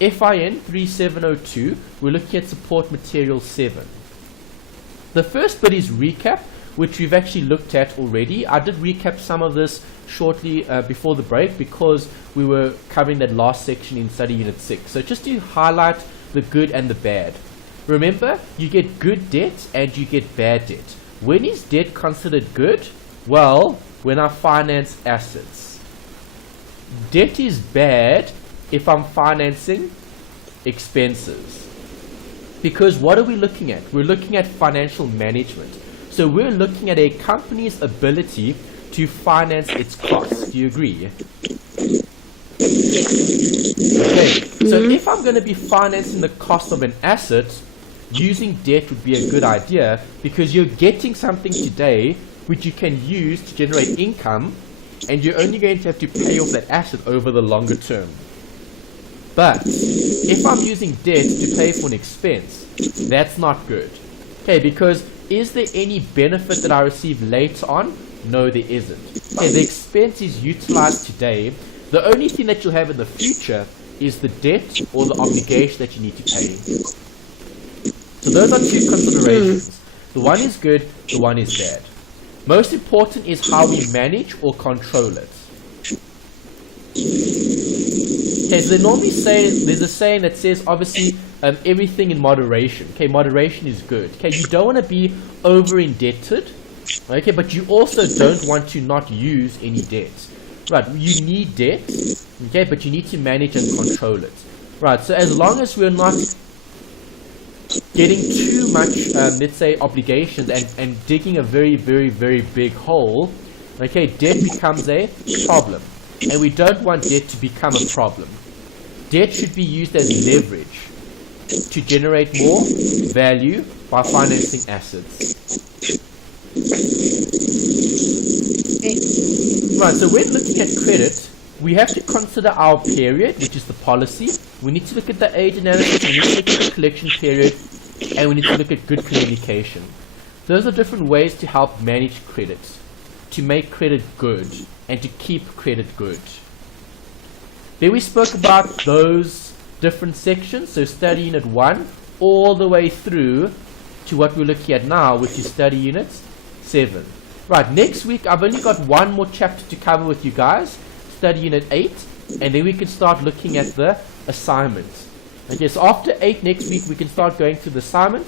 FIN3702, we're looking at support material 7. The first bit is recap, which we've actually looked at already. I did recap some of this shortly before the break because we were covering that last section in study unit 6. So just to highlight the good and the bad. Remember, you get good debt and you get bad debt. When is debt considered good? Well, when I finance assets. Debt is bad if I'm financing expenses. Because what are we looking at? We're looking at financial management. So we're looking at a company's ability to finance its costs. Do you agree? Okay, so if I'm going to be financing the cost of an asset, using debt would be a good idea because you're getting something today which you can use to generate income, and you're only going to have to pay off that asset over the longer term. But if I'm using debt to pay for an expense, that's not good. Okay, because is there any benefit that I receive later on? No, there isn't. Okay, the expense is utilized today. The only thing that you'll have in the future is the debt or the obligation that you need to pay. So those are two considerations. The one is good, the one is bad. Most important is how we manage or control it. Okay, so they normally say, there's a saying that says, obviously, everything in moderation. Okay, moderation is good. Okay, you don't want to be over-indebted. Okay, but you also don't want to not use any debt. Right, you need debt. Okay, but you need to manage and control it. Right, so as long as we're not getting too much, let's say, obligations and digging a very, very, very big hole, okay, debt becomes a problem. And we don't want debt to become a problem. Debt should be used as leverage to generate more value by financing assets. Right, so when looking at credit, we have to consider our period, which is the policy. We need to look at the age analysis, we need to look at the collection period, and we need to look at good communication. Those are different ways to help manage credit, to make credit good, and to keep credit good. Then we spoke about those different sections, so study unit 1 all the way through to what we're looking at now, which is study unit 7. Right, next week I've only got one more chapter to cover with you guys, study unit 8, and then we can start looking at the assignment. Okay, so after 8 next week we can start going through the assignment,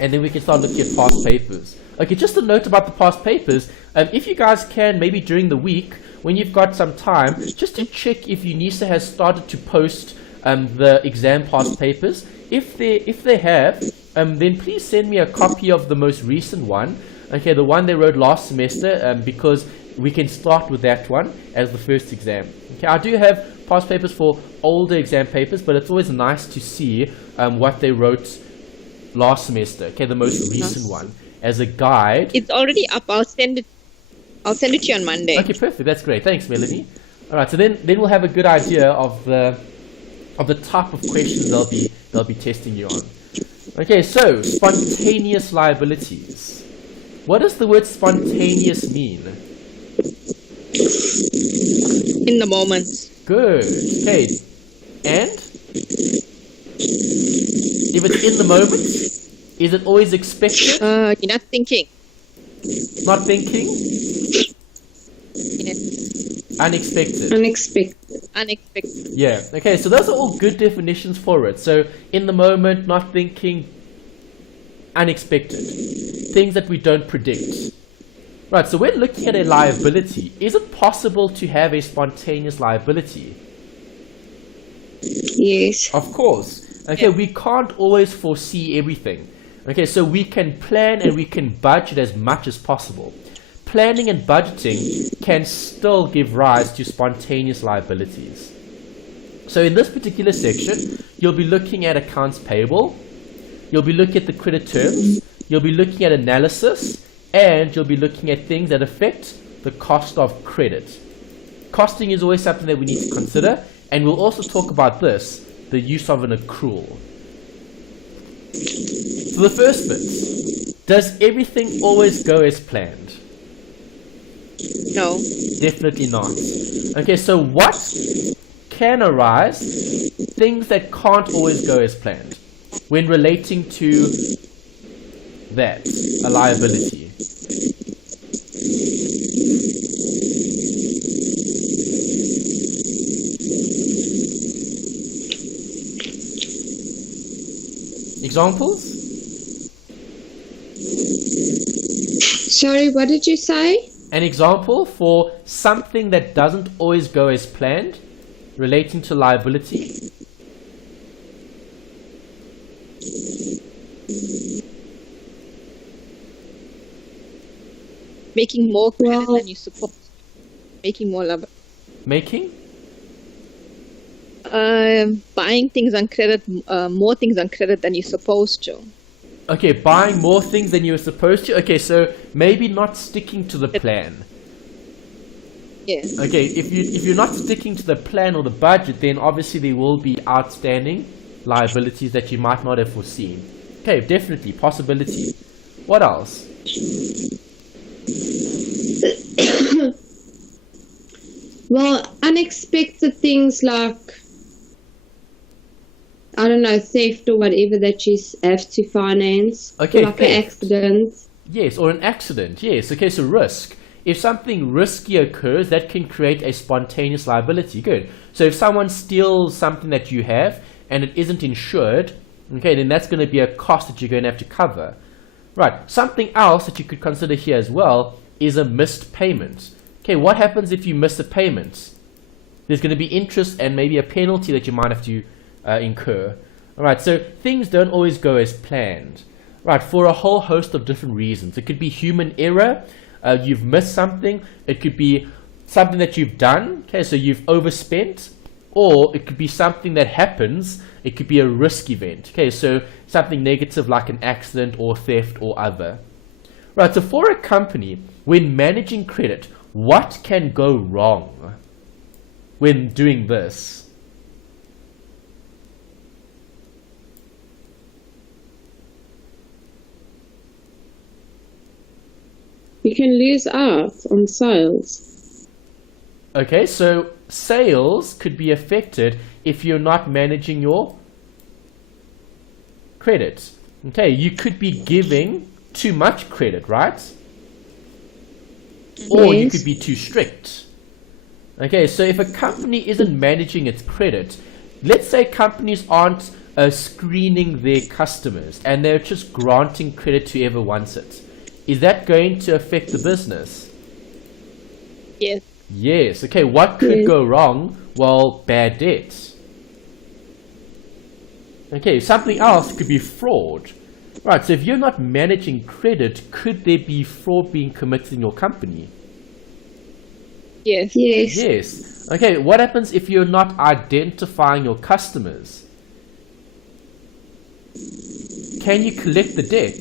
and then we can start looking at past papers. Okay, just a note about the past papers. If you guys can, maybe during the week, when you've got some time, just to check if UNISA has started to post the exam past papers. If they have, then please send me a copy of the most recent one. Okay, the one they wrote last semester, because we can start with that one as the first exam. Okay, I do have past papers for older exam papers, but it's always nice to see what they wrote last semester. Okay, the most recent one as a guide. It's already up. I'll send it to you on Monday. Okay, perfect. That's great. Thanks, Melanie. All right, so then we'll have a good idea of the type of questions they'll be testing you on. Okay, so spontaneous liabilities. What does the word spontaneous mean? In the moment. Good. Okay. And if it's in the moment, is it always expected? You're not thinking. Not thinking? Yes. Unexpected. Unexpected. Yeah. Okay, so those are all good definitions for it. So in the moment, not thinking, unexpected. Things that we don't predict. Right, so when looking at a liability, is it possible to have a spontaneous liability? Yes. Of course. Okay, we can't always foresee everything. Okay, so we can plan and we can budget as much as possible. Planning and budgeting can still give rise to spontaneous liabilities. So in this particular section, you'll be looking at accounts payable, you'll be looking at the credit terms, you'll be looking at analysis, and you'll be looking at things that affect the cost of credit. Costing is always something that we need to consider, and we'll also talk about this, the use of an accrual. So the first bit, does everything always go as planned? No. Definitely not. Okay, so what can arise things that can't always go as planned when relating to that, a liability. Examples? Sorry, what did you say? An example for something that doesn't always go as planned relating to liability. Making more credit Well- than you're supposed to. Making more Making? buying things on credit, more things on credit than you're supposed to. Okay, buying more things than you were supposed to. Okay, so maybe not sticking to the plan. Yes. Okay, if you're not sticking to the plan or the budget, then obviously there will be outstanding liabilities that you might not have foreseen. Okay, definitely, possibility. What else? Well, unexpected things like, I don't know, theft or whatever that you have to finance. Okay, like an theft. accident. Yes, or an accident. Yes, okay, so risk. If something risky occurs, that can create a spontaneous liability. Good. So if someone steals something that you have and it isn't insured, okay, then that's going to be a cost that you're going to have to cover. Right. Something else that you could consider here as well is a missed payment. Okay, what happens if you miss a payment? There's going to be interest and maybe a penalty that you might have to incur. All right, so things don't always go as planned. Right, for a whole host of different reasons. It could be human error. You've missed something. It could be something that you've done. Okay, so you've overspent. Or it could be something that happens. It could be a risk event. Okay, so something negative like an accident or theft or other. Right, so for a company, when managing credit, what can go wrong when doing this? You can lose out on sales. Okay, so sales could be affected if you're not managing your credit. Okay, you could be giving too much credit, right? Or you Yes. could be too strict. Okay, so if a company isn't managing its credit, let's say companies aren't screening their customers and they're just granting credit to whoever wants it. Is that going to affect the business? Yes. Yes. Okay, what could Yes. go wrong? Well, bad debt. Okay, something else could be fraud. Right, so if you're not managing credit, could there be fraud being committed in your company? Yes. Yes. Yes. Okay, what happens if you're not identifying your customers? Can you collect the debt?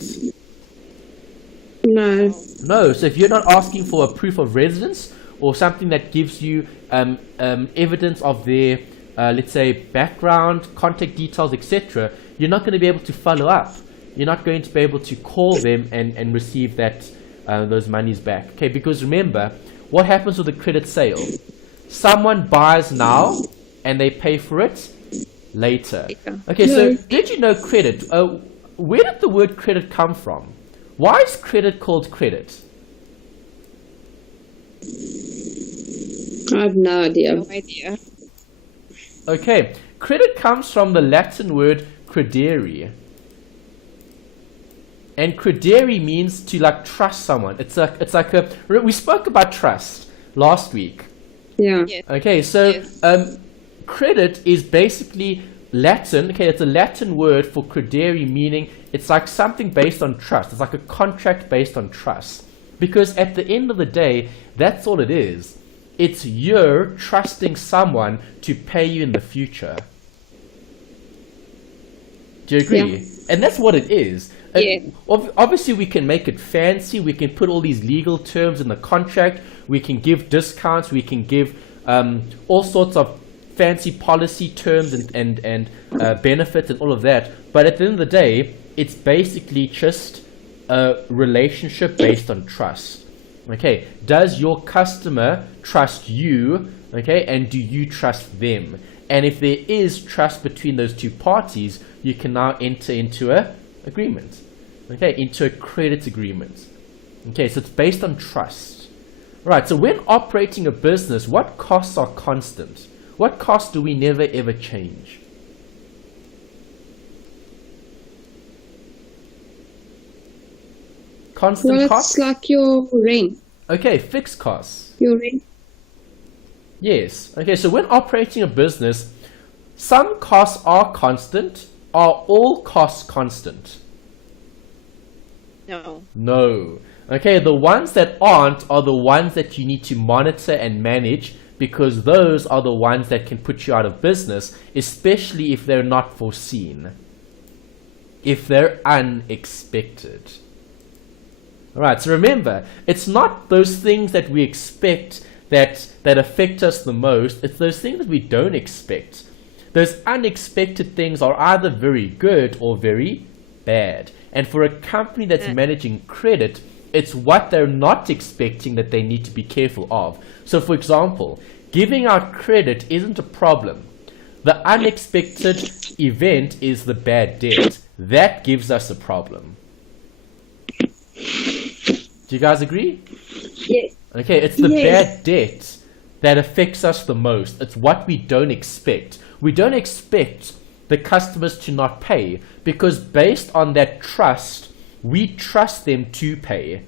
No. No, so if you're not asking for a proof of residence or something that gives you evidence of their, let's say, background, contact details, etc., you're not going to be able to follow up. You're not going to be able to call them and receive that those monies back. Okay, because remember, what happens with a credit sale? Someone buys now and they pay for it later. Okay, so No. did you know credit? Where did the word credit come from? Why is credit called credit? I have no idea. No idea. Okay, credit comes from the Latin word credere. And credere means to like trust someone. It's like a, we spoke about trust last week. Yeah. Yes. Okay, so Yes. credit is basically Latin. Okay, it's a Latin word for credere, meaning it's like something based on trust. It's like a contract based on trust. Because at the end of the day, that's all it is. It's you're trusting someone to pay you in the future. Do you agree? Yeah. And that's what it is. And Yeah. Obviously, we can make it fancy. We can put all these legal terms in the contract. We can give discounts. We can give all sorts of fancy policy terms and benefits and all of that. But at the end of the day, it's basically just a relationship based on trust. Okay, does your customer trust you Okay, and do you trust them? And if there is trust between those two parties, you can now enter into a agreement. Okay, into a credit agreement. Okay, so it's based on trust. Right, so when operating a business, what costs are constant? What costs do we never ever change? Constant Well, costs? it's like your rent. Okay, fixed costs. Your rent. Yes. Okay, so when operating a business, some costs are constant. Are all costs constant? No. No. Okay, the ones that aren't are the ones that you need to monitor and manage, because those are the ones that can put you out of business, especially if they're not foreseen, if they're unexpected. Alright, so remember, it's not those things that we expect that affect us the most, it's those things that we don't expect. Those unexpected things are either very good or very bad. And for a company that's managing credit, it's what they're not expecting that they need to be careful of. So for example, giving out credit isn't a problem. The unexpected event is the bad debt. That gives us a problem. Do you guys agree? Yes. Okay, it's the Yes. bad debt that affects us the most. It's what we don't expect. We don't expect the customers to not pay, because based on that trust, we trust them to pay.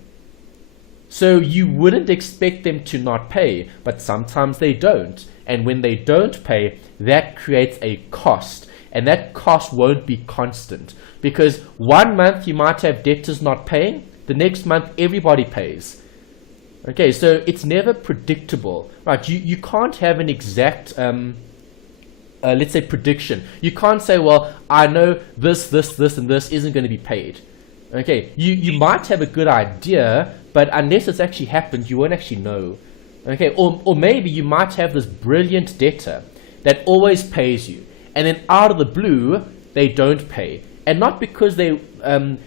So you wouldn't expect them to not pay, but sometimes they don't. And when they don't pay, that creates a cost. And that cost won't be constant. Because 1 month you might have debtors not paying, the next month everybody pays. Okay, so it's never predictable. Right, you can't have an exact let's say prediction. You can't say, well, I know this and this isn't going to be paid. Okay, you might have a good idea, but unless it's actually happened, you won't actually know. Okay, or maybe you might have this brilliant debtor that always pays you, and then out of the blue, they don't pay. And not because they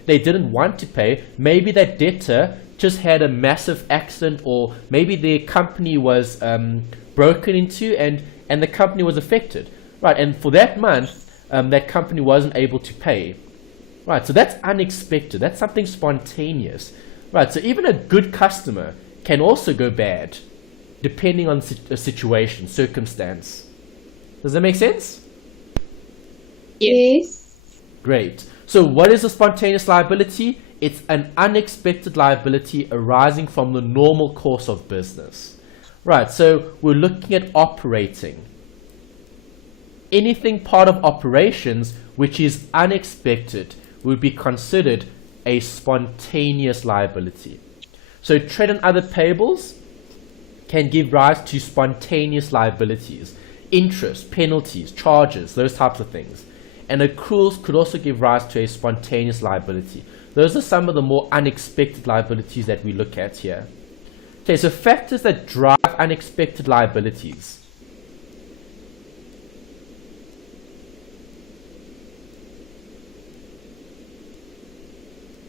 didn't want to pay, maybe that debtor just had a massive accident, or maybe their company was broken into and the company was affected. Right, and for that month, that company wasn't able to pay. Right, so that's unexpected. That's something spontaneous. Right, so even a good customer can also go bad, depending on a situation, circumstance. Does that make sense? Yes. Great. So what is a spontaneous liability? It's an unexpected liability arising from the normal course of business. Right, so we're looking at operating. Anything part of operations which is unexpected would be considered a spontaneous liability. So trade and other payables can give rise to spontaneous liabilities. Interest, penalties, charges, those types of things. And accruals could also give rise to a spontaneous liability. Those are some of the more unexpected liabilities that we look at here. Okay, so factors that drive unexpected liabilities.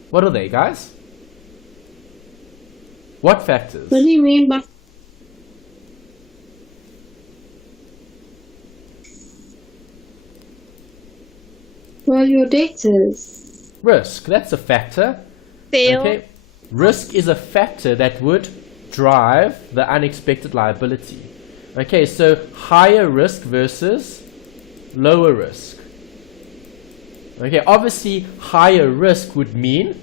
What are they, guys? What factors? What do you mean by? Well, your debtors. Risk, that's a factor. Sale. Okay. Risk is a factor that would drive the unexpected liability. Okay, so higher risk versus lower risk. Okay, obviously higher risk would mean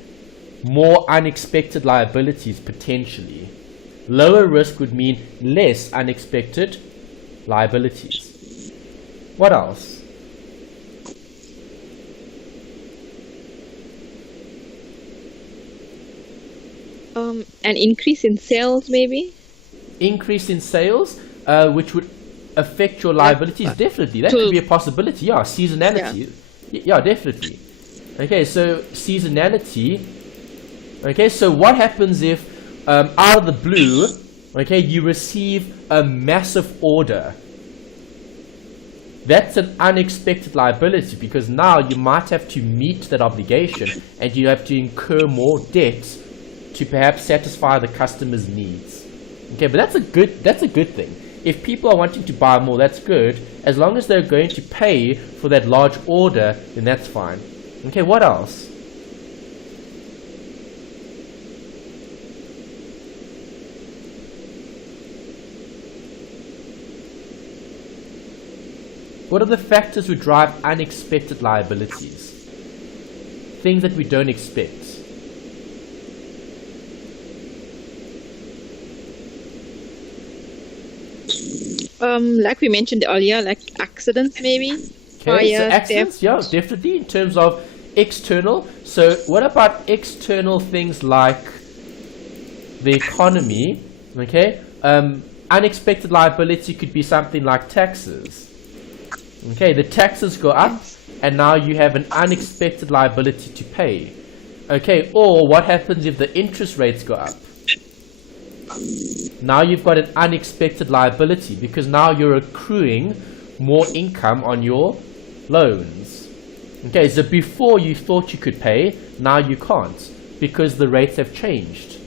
more unexpected liabilities potentially. Lower risk would mean less unexpected liabilities. What else? An increase in sales, maybe. Increase in sales, which would affect your liabilities. Definitely, that could be a possibility. Yeah, seasonality. Yeah, definitely. Okay, so seasonality. Okay, so what happens if out of the blue, okay, you receive a massive order? That's an unexpected liability, because now you might have to meet that obligation and you have to incur more debt to perhaps satisfy the customer's needs. Okay, but that's a good thing. if people are wanting to buy more, that's good. As long as they're going to pay for that large order, then that's fine. Okay, what else? What are the factors which drive unexpected liabilities? Things that we don't expect. Like we mentioned earlier, like accidents maybe. Okay, so Fire, accidents, theft. yeah, definitely in terms of external. So what about external things like the economy? Okay, unexpected liability could be something like taxes. Okay, the taxes go up and now you have an unexpected liability to pay. Okay, or what happens if the interest rates go up? Now you've got an unexpected liability because now you're accruing more income on your loans. Okay, so before you thought you could pay, now you can't because the rates have changed.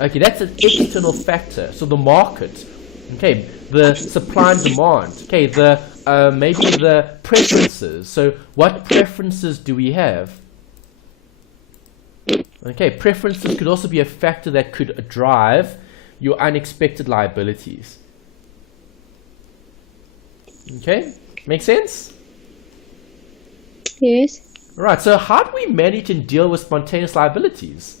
Okay, that's an external factor. So the market, okay, the supply and demand, okay, the maybe the preferences. So what preferences do we have? Okay, preferences could also be a factor that could drive your unexpected liabilities. Okay, make sense? Yes. Right, so how do we manage and deal with spontaneous liabilities?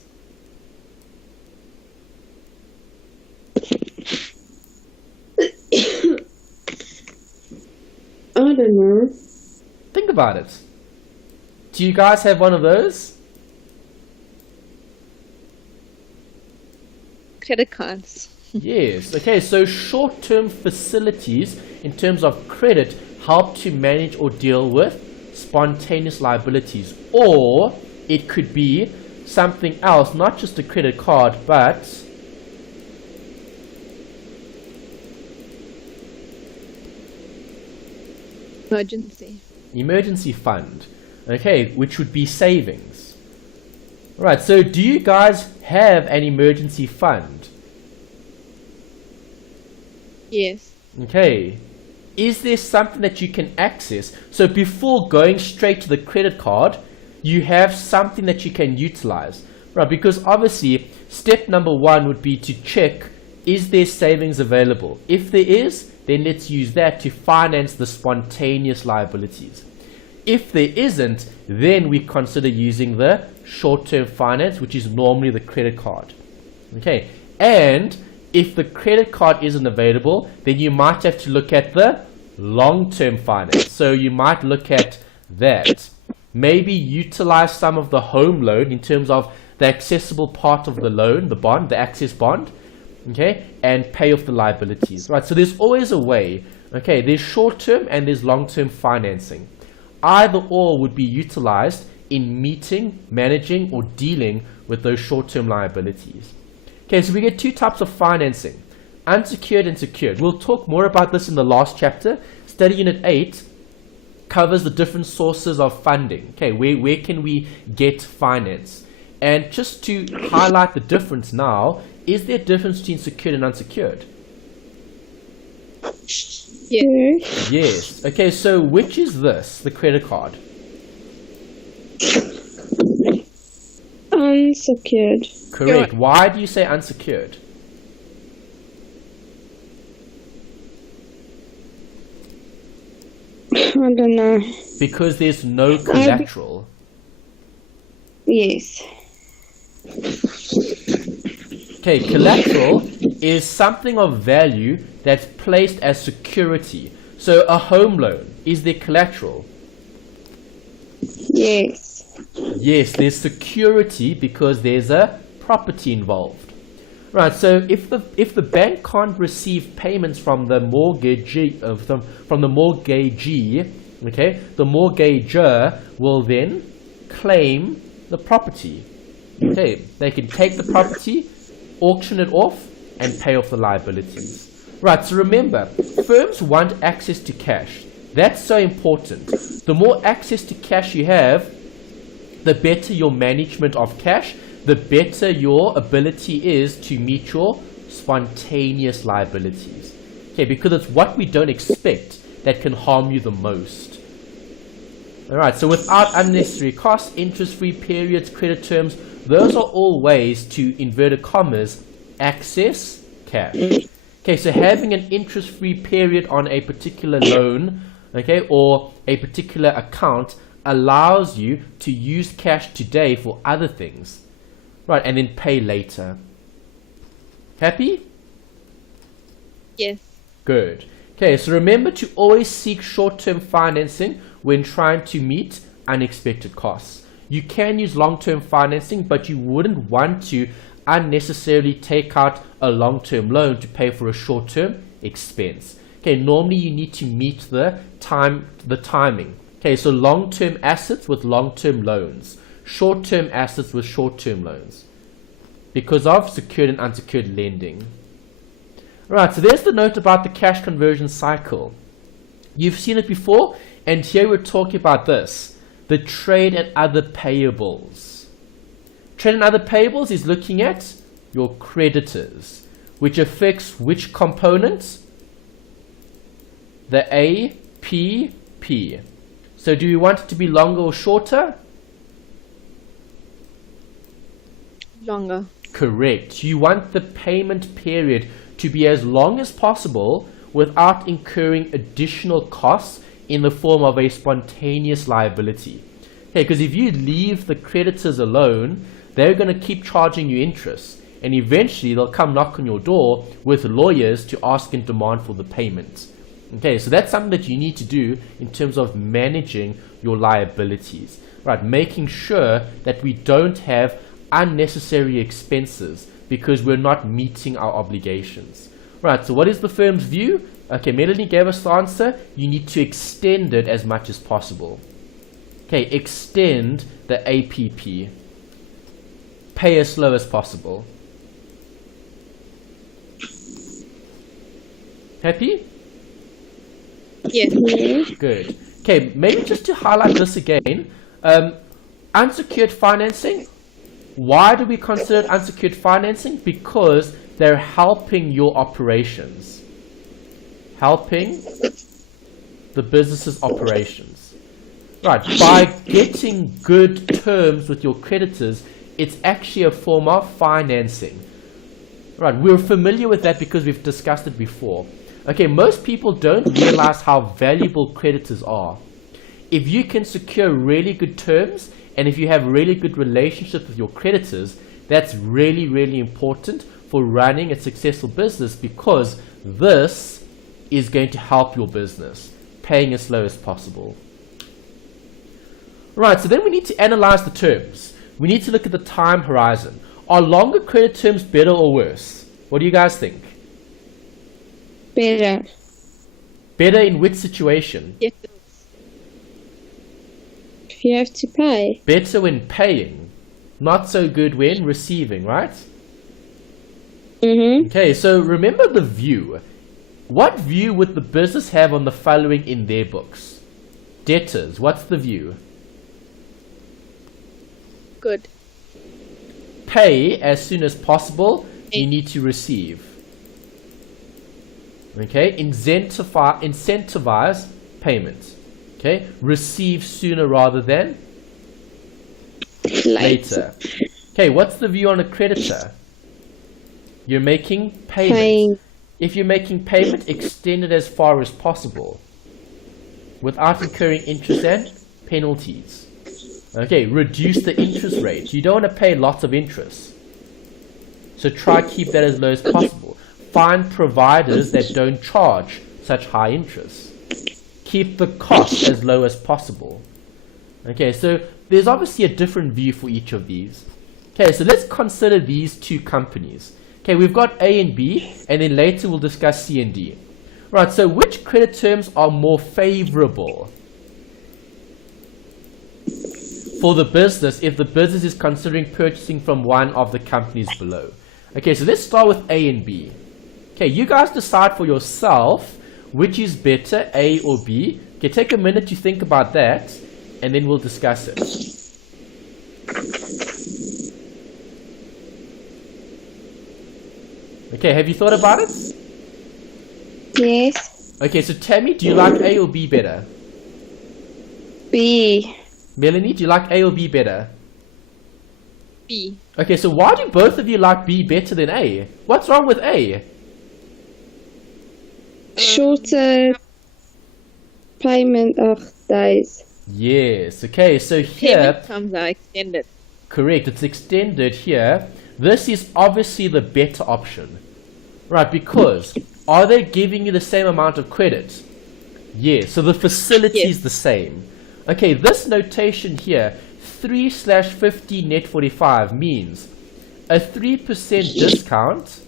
I don't know. Think about it. Do you guys have one of those? Credit cards. Yes. Okay, so short-term facilities in terms of credit help to manage or deal with spontaneous liabilities. Or it could be something else, not just a credit card, but emergency fund. Okay, which would be savings. Right, so do you guys have an emergency fund? Yes. Okay. Is there something that you can access? So before going straight to the credit card, you have something that you can utilize. Right, because obviously step number one would be to check, is there savings available? If there is, then let's use that to finance the spontaneous liabilities. If there isn't, then we consider using the short-term finance, which is normally the credit card. Okay, and if the credit card isn't available, then you might have to look at the long-term finance. So you might look at that. Maybe utilize some of the home loan in terms of the accessible part of the loan, the bond, the access bond, okay, and pay off the liabilities. Right, so there's always a way. Okay, there's short-term and there's long-term financing. Either or would be utilized in meeting, managing, or dealing with those short-term liabilities. Okay, so we get two types of financing, unsecured and secured. We'll talk more about this in the last chapter. Study Unit 8 covers the different sources of funding. Okay, where can we get finance? And just to highlight the difference now, is there a difference between secured and unsecured? Yes. Yes. Okay, so which is this, the credit card? Unsecured. Correct. Why do you say unsecured? I don't know. Because there's no collateral. Yes. Okay, collateral is something of value that's placed as security. So a home loan, is there collateral? Yes. Yes, there's security because there's a property involved. Right, so if the bank can't receive payments from the mortgagee, from the mortgagee, okay, the mortgager will then claim the property. Okay, they can take the property, auction it off, and pay off the liabilities. Right, so remember, firms want access to cash. That's so important. The more access to cash you have, the better your management of cash, the better your ability is to meet your spontaneous liabilities. Okay, because it's what we don't expect that can harm you the most. Alright, so without unnecessary costs, interest-free periods, credit terms, those are all ways to, inverted commas, access cash. Okay, so having an interest-free period on a particular loan, okay, or a particular account allows you to use cash today for other things, right, and then pay later. Happy? Yes. Good. Okay, so remember to always seek short-term financing when trying to meet unexpected costs. You can use long-term financing, but you wouldn't want to unnecessarily take out a long-term loan to pay for a short-term expense. Okay, normally you need to meet the timing. Okay, so long-term assets with long-term loans, short-term assets with short-term loans, because of secured and unsecured lending. Right, so there's the note about the cash conversion cycle. You've seen it before, and here we're talking about this, the trade and other payables. Trade and other payables is looking at your creditors, which affects which components? The APP. So do we want it to be longer or shorter? Longer. Correct. You want the payment period to be as long as possible without incurring additional costs in the form of a spontaneous liability. Okay, because if you leave the creditors alone, they're going to keep charging you interest, and eventually they'll come knock on your door with lawyers to ask and demand for the payment. Okay, so that's something that you need to do in terms of managing your liabilities, right? Making sure that we don't have unnecessary expenses because we're not meeting our obligations. Right, so what is the firm's view? Okay, Melanie gave us the answer. You need to extend it as much as possible. Okay, extend the APP. Pay as slow as possible. Happy? Yes. Good. Okay, maybe just to highlight this again, unsecured financing. Why do we consider it unsecured financing? Because they're helping your operations. Helping the business's operations. Right, by getting good terms with your creditors, it's actually a form of financing. Right, we're familiar with that because we've discussed it before. Okay, most people don't realize how valuable creditors are. If you can secure really good terms, and if you have really good relationships with your creditors, that's really, really important for running a successful business, because this is going to help your business, paying as slow as possible. Right, so then we need to analyze the terms. We need to look at the time horizon. Are longer credit terms better or worse? What do you guys think? Better. Better in which situation? Yes. If you have to pay. Better when paying, not so good when receiving, right? Mm-hmm. Okay, so remember the view. What view would the business have on the following in their books? Debtors, what's the view? Good. Pay as soon as possible, you need to receive. Okay, incentivize payment. Okay, receive sooner rather than later. Okay, what's the view on a creditor? You're making payment. If you're making payment, extend it as far as possible without incurring interest and penalties. Okay, reduce the interest rate. You don't want to pay lots of interest, so try to keep that as low as possible. Find providers that don't charge such high interest. Keep the cost as low as possible. Okay, so there's obviously a different view for each of these. Okay, so let's consider these two companies. Okay, we've got A and B, and then later we'll discuss C and D. Right, so which credit terms are more favorable for the business if the business is considering purchasing from one of the companies below? Okay, so let's start with A and B. Okay, you guys decide for yourself which is better, A or B. Okay, take a minute to think about that, and then we'll discuss it. Okay, have you thought about it? Yes. Okay, so Tammy, do you like A or B better? B. Melanie, do you like A or B better? B. Okay, so why do both of you like B better than A? What's wrong with A? Shorter payment days. Yes, okay, so here, Payment terms are extended. correct, it's extended here. This is obviously the better option. Right, because are they giving you the same amount of credit? Yes, so the facility is Yes. the same. Okay, this notation here, 3/50 net 45 means a 3% discount,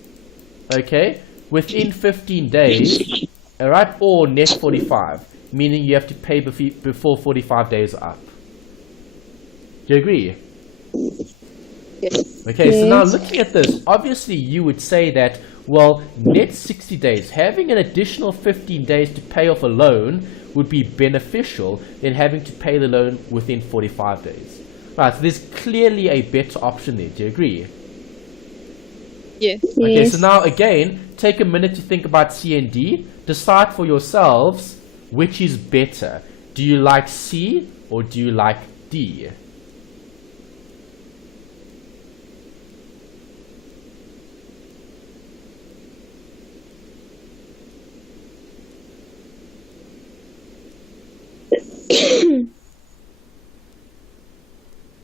okay, within 15 days, alright, or net 45, meaning you have to pay before 45 days are up. Do you agree? Yes. Okay, so now Yes. looking at this, obviously you would say that, well, net 60 days, having an additional 15 days to pay off a loan would be beneficial than having to pay the loan within 45 days. Right, so there's clearly a better option there. Do you agree? Yes. Okay, Yes. so now again, take a minute to think about C and D. Decide for yourselves which is better. Do you like C or do you like D?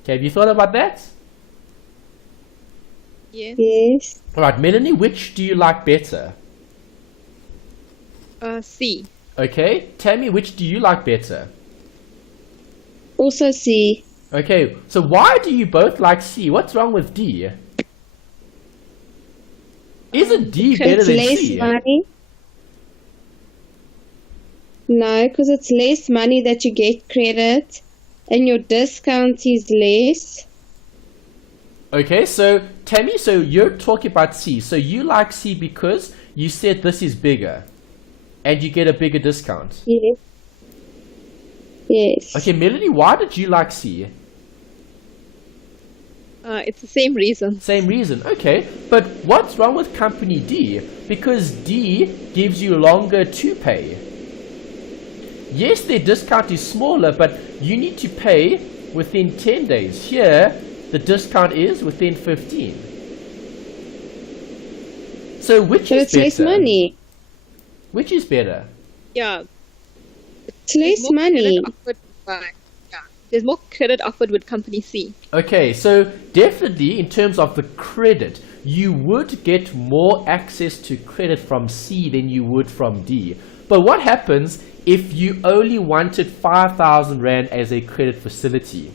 Okay, have you thought about that? Yes. Yes. Alright, Melanie, which do you like better? C. Okay, Tammy, which do you like better? Also C. Okay, so why do you both like C? What's wrong with D? Isn't D better It's than less C? money. No, because it's less money that you get credit, and your discount is less. Okay, so Tammy, so you're talking about C. So you like C because you said this is bigger and you get a bigger discount. Yes. Yes. Okay, Melanie, why did you like C? It's the same reason. Same reason. Okay, but what's wrong with company D? Because D gives you longer to pay. Yes, their discount is smaller, but you need to pay within 10 days. Here, the discount is within 15. So which But is it's better? less money. Which is better? Yeah. It's less There's more money. credit offered there's more credit offered with company C. Okay, so definitely in terms of the credit, you would get more access to credit from C than you would from D. But what happens if you only wanted 5,000 Rand as a credit facility?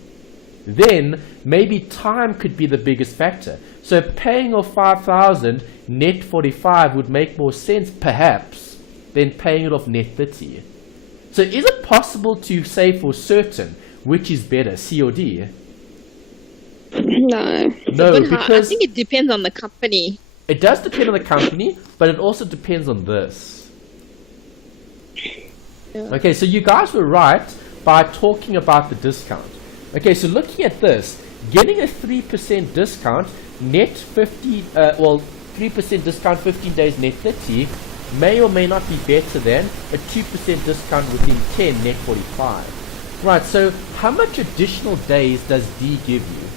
Then maybe time could be the biggest factor. So paying off 5,000 net 45 would make more sense perhaps than paying it off net 30. So is it possible to say for certain which is better, C or D? No. No, But I because think it depends on the company. it does depend on the company, but it also depends on this. Yeah. Okay, so you guys were right by talking about the discount. Okay, so looking at this, getting a 3% discount, net 50, 3% discount, 15 days, net 30, may or may not be better than a 2% discount within 10, net 45. Right, so how much additional days does D give you?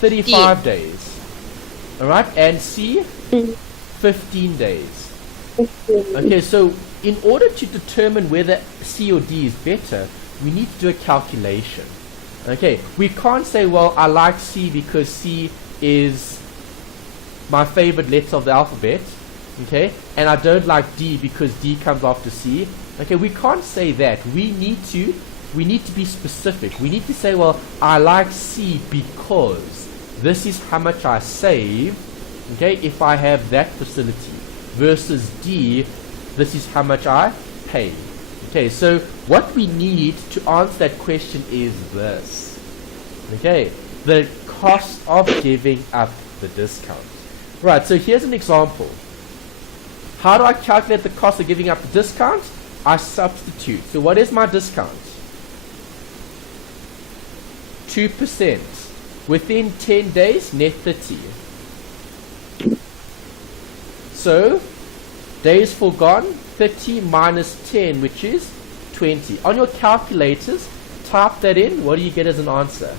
35 days. Alright, and C? 15 days. Okay, so in order to determine whether C or D is better, we need to do a calculation. Okay, we can't say, well, I like C because C is my favorite letter of the alphabet, okay, and I don't like D because D comes after C. Okay, we can't say that. We need to be specific. We need to say, well, I like C because this is how much I save, okay, if I have that facility, versus D, this is how much I pay. Okay, so what we need to answer that question is this. Okay, the cost of giving up the discount. Right, so here's an example. How do I calculate the cost of giving up the discount? I substitute. So what is my discount? 2%. Within 10 days, net 30. So, days foregone, 30 minus 10, which is 20. On your calculators, type that in. What do you get as an answer?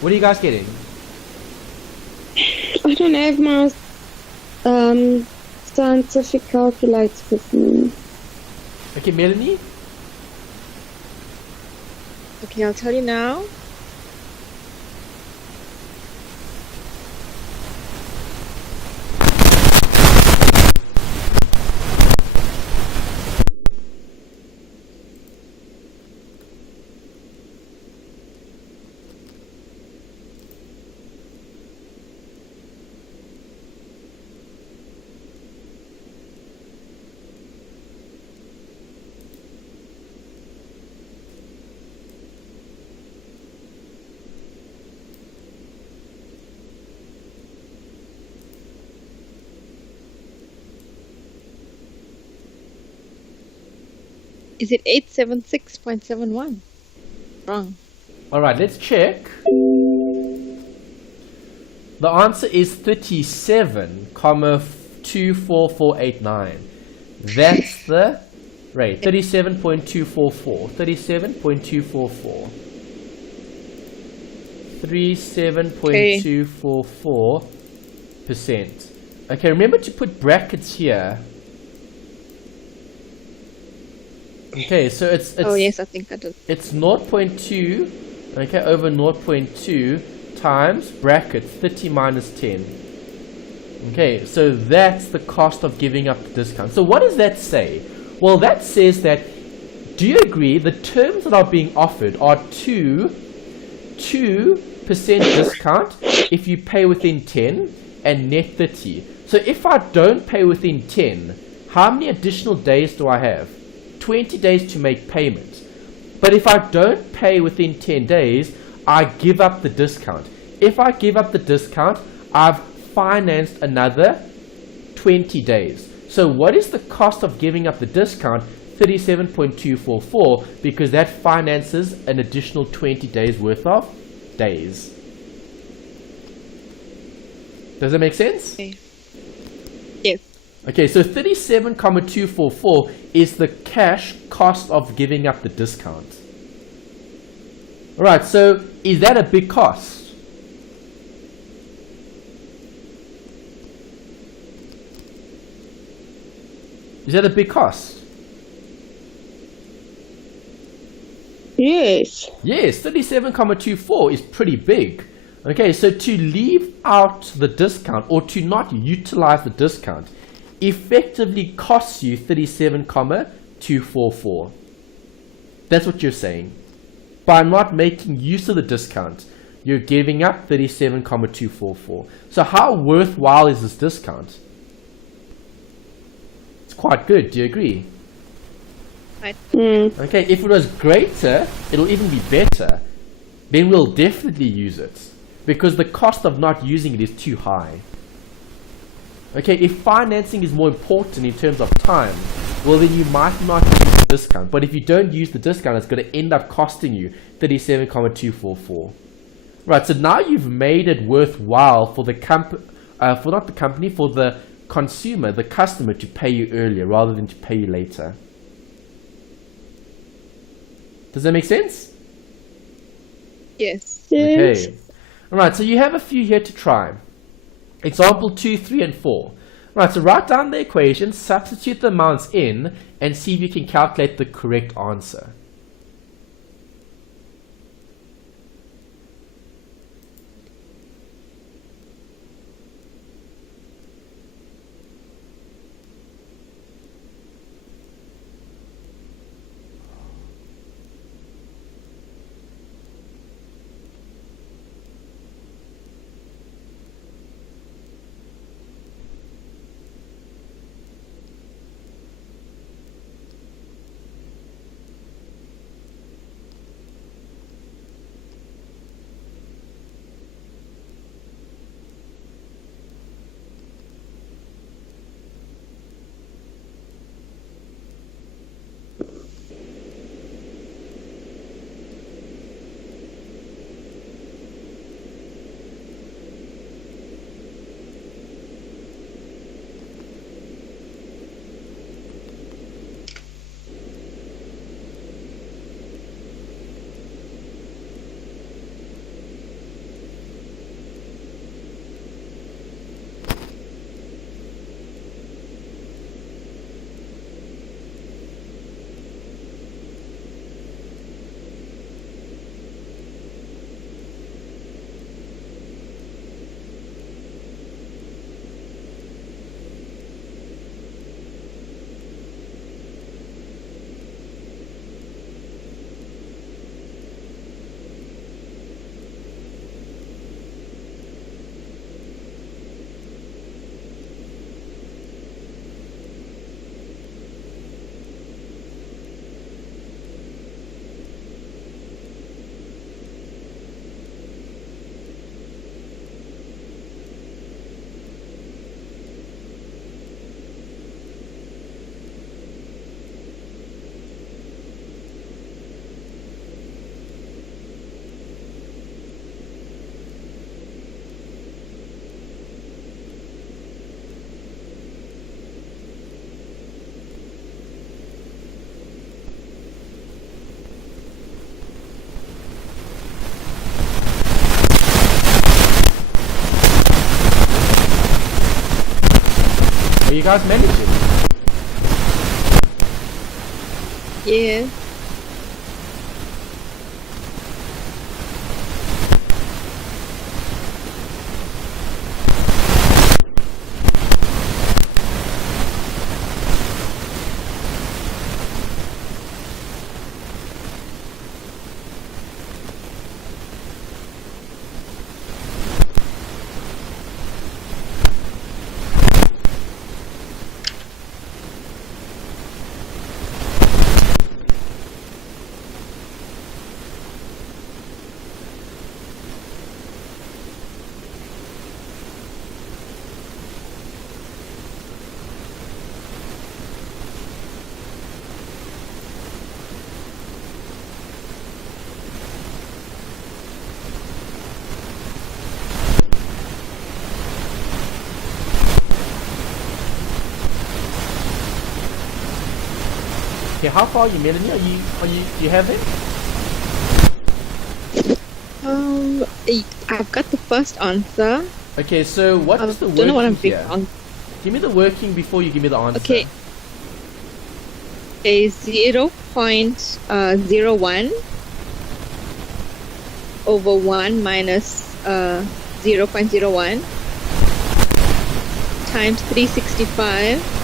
What are you guys getting? I don't have my scientific calculator with me. Okay, Melanie? Okay, I'll tell you now. Is it 876.71? Wrong. Alright, let's check. The answer is 37,24489. That's the rate. 37.244. 37.244. 37.244%. Okay, remember to put brackets here. Okay, so it's Oh yes, I think I did. it's 0.2, okay, over 0.2 times bracket 30 minus 10. Okay, so that's the cost of giving up the discount. So what does that say? Well, that says that, do you agree the terms that are being offered are 2% discount if you pay within 10 and net 30. So if I don't pay within 10, how many additional days do I have? 20 days to make payment. But if I don't pay within 10 days, I give up the discount. If I give up the discount, I've financed another 20 days. So what is the cost of giving up the discount? 37.244, because that finances an additional 20 days worth of days. Does that make sense? Okay. Yes. Okay, so 37,244 is the cash cost of giving up the discount. Alright, so is that a big cost? Is that a big cost? Yes. Yes, 37,244 is pretty big. Okay, so to leave out the discount or to not utilize the discount effectively costs you 37,244. That's what you're saying. By not making use of the discount, you're giving up 37,244. So how worthwhile is this discount? It's quite good, do you agree? Right. Okay, if it was greater, it'll even be better. Then we'll definitely use it, because the cost of not using it is too high. Okay, if financing is more important in terms of time, well then you might not use the discount. But if you don't use the discount, it's going to end up costing you 37,244. Right, so now you've made it worthwhile for the for the consumer, the customer, to pay you earlier rather than to pay you later. Does that make sense? Yes. Okay. Alright, so you have a few here to try. Example 2, 3, and 4. Right, so write down the equation, substitute the amounts in, and see if you can calculate the correct answer. Are you guys managing? Yeah. Okay, how far are you, Melanie? Do you have it? I've got the first answer. Okay, so what I is the don't know what I'm working being here? on. Give me the working before you give me the answer. Okay. A 0.01 over 1 minus 0.01 times 365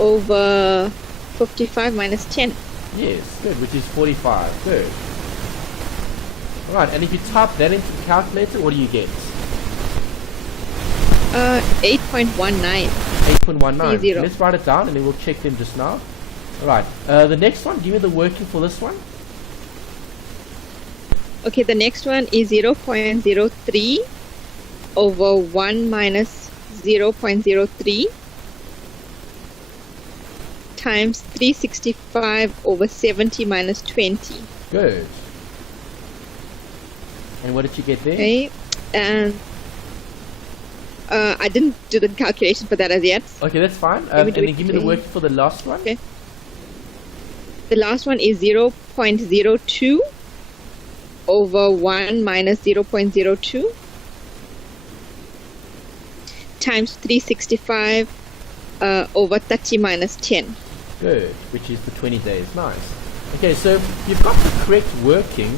over 55 minus 10. Yes, good, which is 45. Good. Alright, and if you type that into the calculator, what do you get? 8.19. 8.19. 30. Let's write it down and then we'll check them just now. Alright, the next one, give me the working for this one. Okay, the next one is 0.03 over 1 minus 0.03 times 365 over 70 minus 20. Good. And what did you get there? Okay, and I didn't do the calculation for that as yet. Okay, that's fine. me And do then it give me the again. working for the last one. Okay. The last one is 0.02 over 1 minus 0.02 times 365 over 30 minus 10. Good, which is the 20 days. Nice. Okay, so you've got the correct working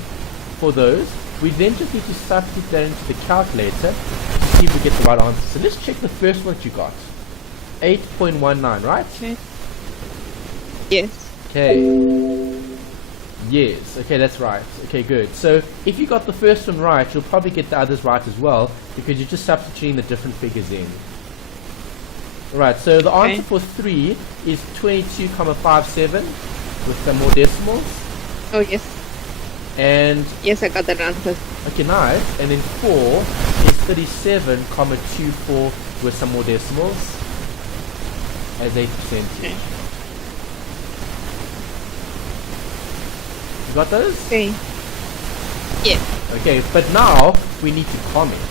for those. We then just need to substitute that into the calculator to see if we get the right answer. So let's check the first one that you got. 8.19, right? Okay. Yes. Okay. Yes, okay, that's right. Okay, good. So if you got the first one right, you'll probably get the others right as well because you're just substituting the different figures in. Alright, so the answer for 3 is 22,57 with some more decimals. Oh, yes. And, Yes, I got that answer. okay, nice. And then 4 is 37,24 with some more decimals as 8%. Okay. You got those? Okay. Yes. Okay, but now we need to comment.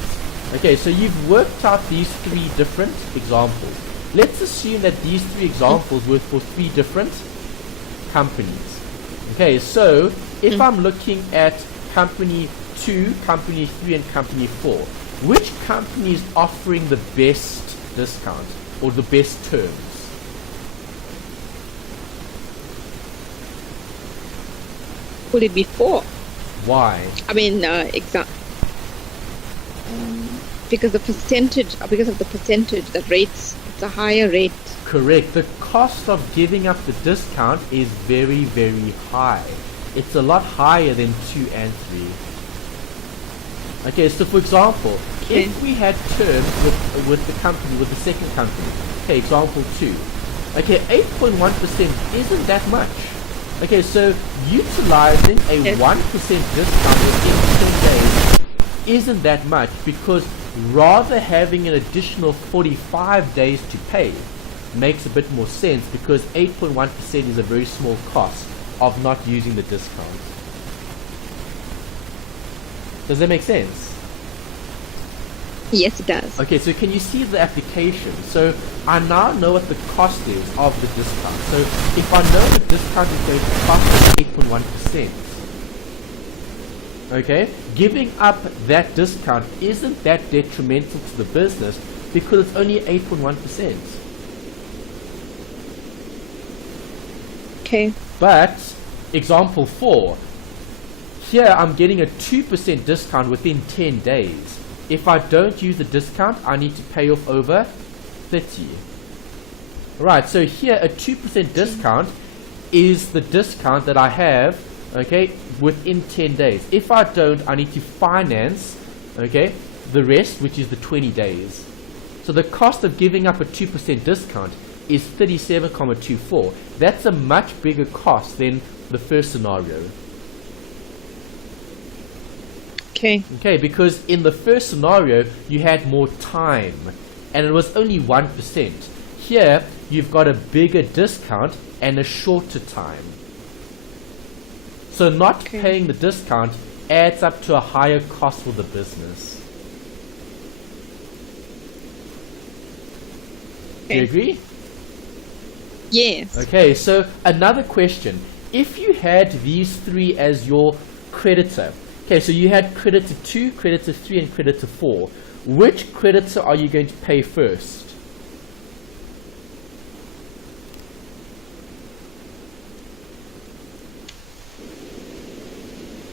Okay, so you've worked out these 3 different examples. Let's assume that these 3 examples were for 3 different companies. Okay, so if I'm looking at company 2, company 3, and company 4, which company is offering the best discount or the best terms? Would it be 4? Why? I mean, because the percentage, because of the percentage, the rates, it's a higher rate. Correct. The cost of giving up the discount is very, very high. It's a lot higher than 2 and 3. Okay, so for example, if we had terms with the company, with the second company, okay, example 2, okay, 8.1% isn't that much. Okay, so utilizing a 1% discount within 10 days isn't that much because rather having an additional 45 days to pay makes a bit more sense because 8.1% is a very small cost of not using the discount. Does that make sense? Yes, it does. Okay, so can you see the application? So I now know what the cost is of the discount. So if I know the discount is going to cost 8.1%, okay, giving up that discount isn't that detrimental to the business because it's only 8.1%. Okay. But, example 4, here I'm getting a 2% discount within 10 days. If I don't use the discount, I need to pay off over 30. Right, so here a 2% discount is the discount that I have, okay, within 10 days. If I don't, I need to finance, okay, the rest, which is the 20 days. So the cost of giving up a 2% discount is 37.24. That's a much bigger cost than the first scenario. Okay. Okay, because in the first scenario, you had more time, and it was only 1%. Here, you've got a bigger discount and a shorter time. So not paying the discount adds up to a higher cost for the business. Do you agree? Yes. Okay, so another question. If you had these 3 as your creditor, okay, so you had creditor 2, creditor 3, and creditor 4. Which creditor are you going to pay first?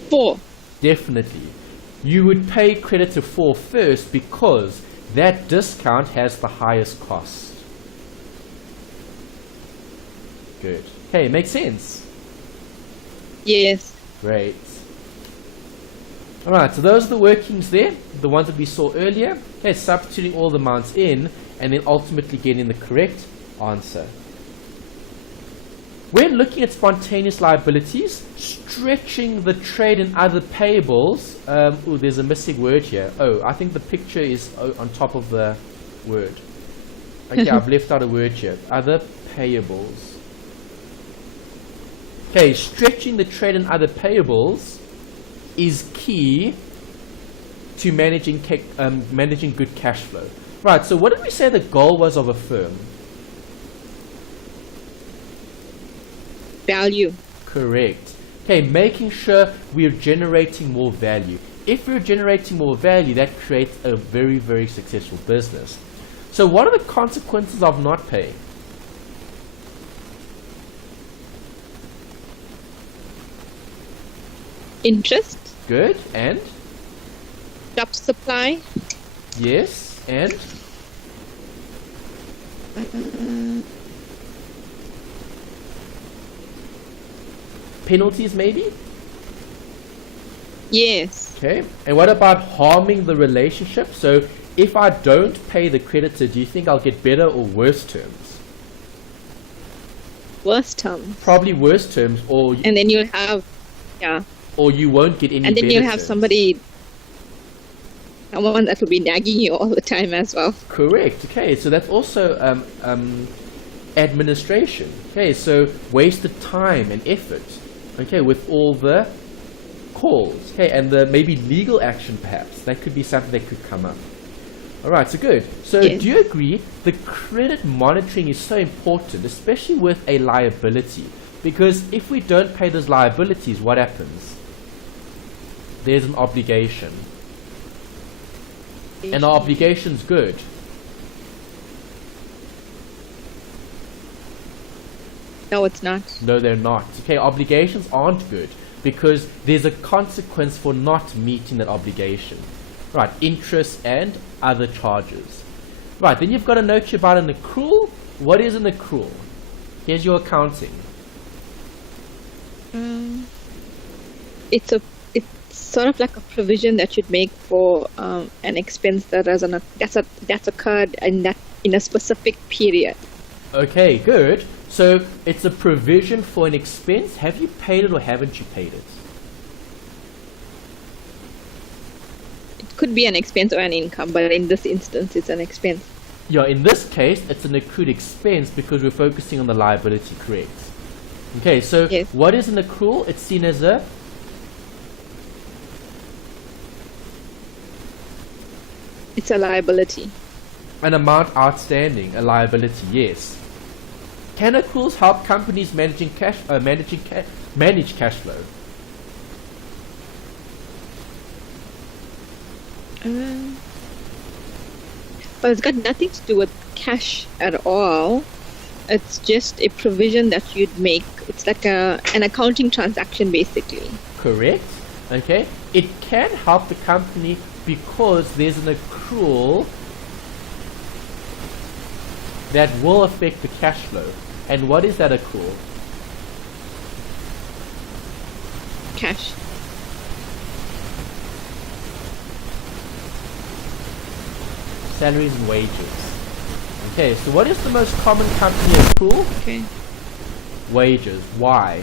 Four. Definitely. You would pay creditor 4 first because that discount has the highest cost. Good. Okay, makes sense. Yes. Great. Alright, so those are the workings there, the ones that we saw earlier. Okay, substituting all the amounts in and then ultimately getting the correct answer. When looking at spontaneous liabilities, stretching the trade and other payables, oh, there's a missing word here. Oh, I think the picture is on top of the word. Okay, I've left out a word here. Other payables. Okay, stretching the trade and other payables is key to managing good cash flow. Right, so what did we say the goal was of a firm? Value. Correct. Okay, making sure we are generating more value. If we're generating more value, that creates a very, very successful business. So what are the consequences of not paying? Interest. Good. And? Job supply. Yes. And? Penalties maybe? Yes. Okay. And what about harming the relationship? So if I don't pay the creditor, do you think I'll get better or worse terms? Worse terms. Probably worse terms, or And then you'll have, yeah. or you won't get any. And then better you'll have terms. someone that will be nagging you all the time as well. Correct. Okay, so that's also administration. Okay, so wasted time and effort. Okay, with all the calls. Okay, and the maybe legal action perhaps. That could be something that could come up. Alright, so good. So Yes. do you agree the credit monitoring is so important, especially with a liability? Because if we don't pay those liabilities, what happens? There's an obligation. And our obligation's good. No, it's not. No, they're not. Okay, obligations aren't good because there's a consequence for not meeting that obligation. Right, interest and other charges. Right, then you've got a note here about an accrual. What is an accrual? Here's your accounting. It's sort of like a provision that you'd make for an expense that's occurred in a specific period. Okay, good. So it's a provision for an expense. Have you paid it or haven't you paid it? It could be an expense or an income, but in this instance, it's an expense. Yeah, in this case, it's an accrued expense because we're focusing on the liability, correct? Okay, so Yes. what is an accrual? It's seen as a... It's a liability. an amount outstanding, a liability, yes. Can accruals help companies manage cash flow? But it's got nothing to do with cash at all. It's just a provision that you'd make. It's like an accounting transaction, basically. Correct. Okay. It can help the company because there's an accrual that will affect the cash flow. And what is that accrual? Cash. Salaries and wages. Okay, so what is the most common company accrual? Okay. Wages. Why?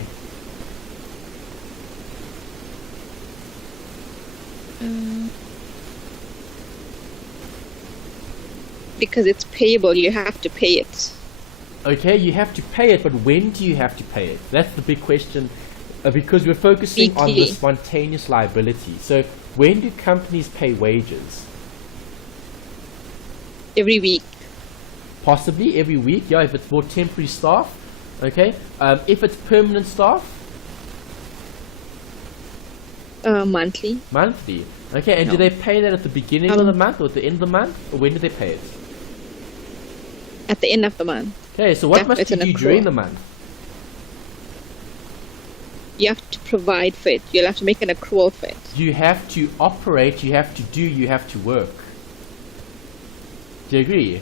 Because it's payable, you have to pay it. Okay, you have to pay it, but when do you have to pay it? That's the big question, because we're focusing on the Weekly. spontaneous liability. So when do companies pay wages? Every week. Possibly every week, yeah, if it's more temporary staff. Okay, if it's permanent staff, Monthly. monthly. Okay, and do No. they pay that at the beginning of the month or at the end of the month? Or when do they pay it? At the end of the month. Okay, so what Yeah, must it's you an do during accrual. the month? You have to provide for it. You'll have to make an accrual for it. You have to operate, you have to do, you have to work. Do you agree?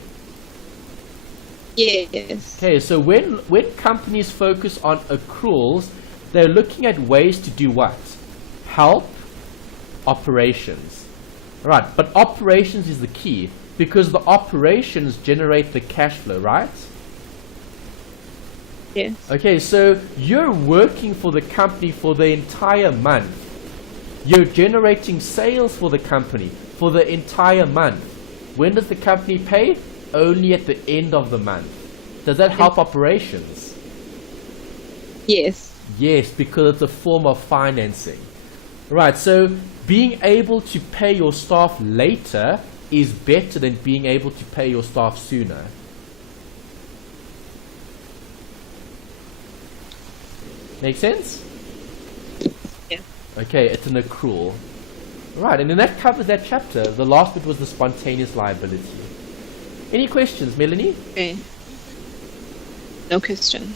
Yes. Okay, so when companies focus on accruals, they're looking at ways to do what? Help operations. Right, but operations is the key because the operations generate the cash flow, right? Yes. Okay, so you're working for the company for the entire month. You're generating sales for the company for the entire month. When does the company pay? Only at the end of the month. Does that help operations? Yes. Yes, because it's a form of financing. Right, so being able to pay your staff later is better than being able to pay your staff sooner. Make sense? Yeah. Okay, it's an accrual. Right, and then that covers that chapter. The last bit was the spontaneous liability. Any questions, Melanie? Okay. No question.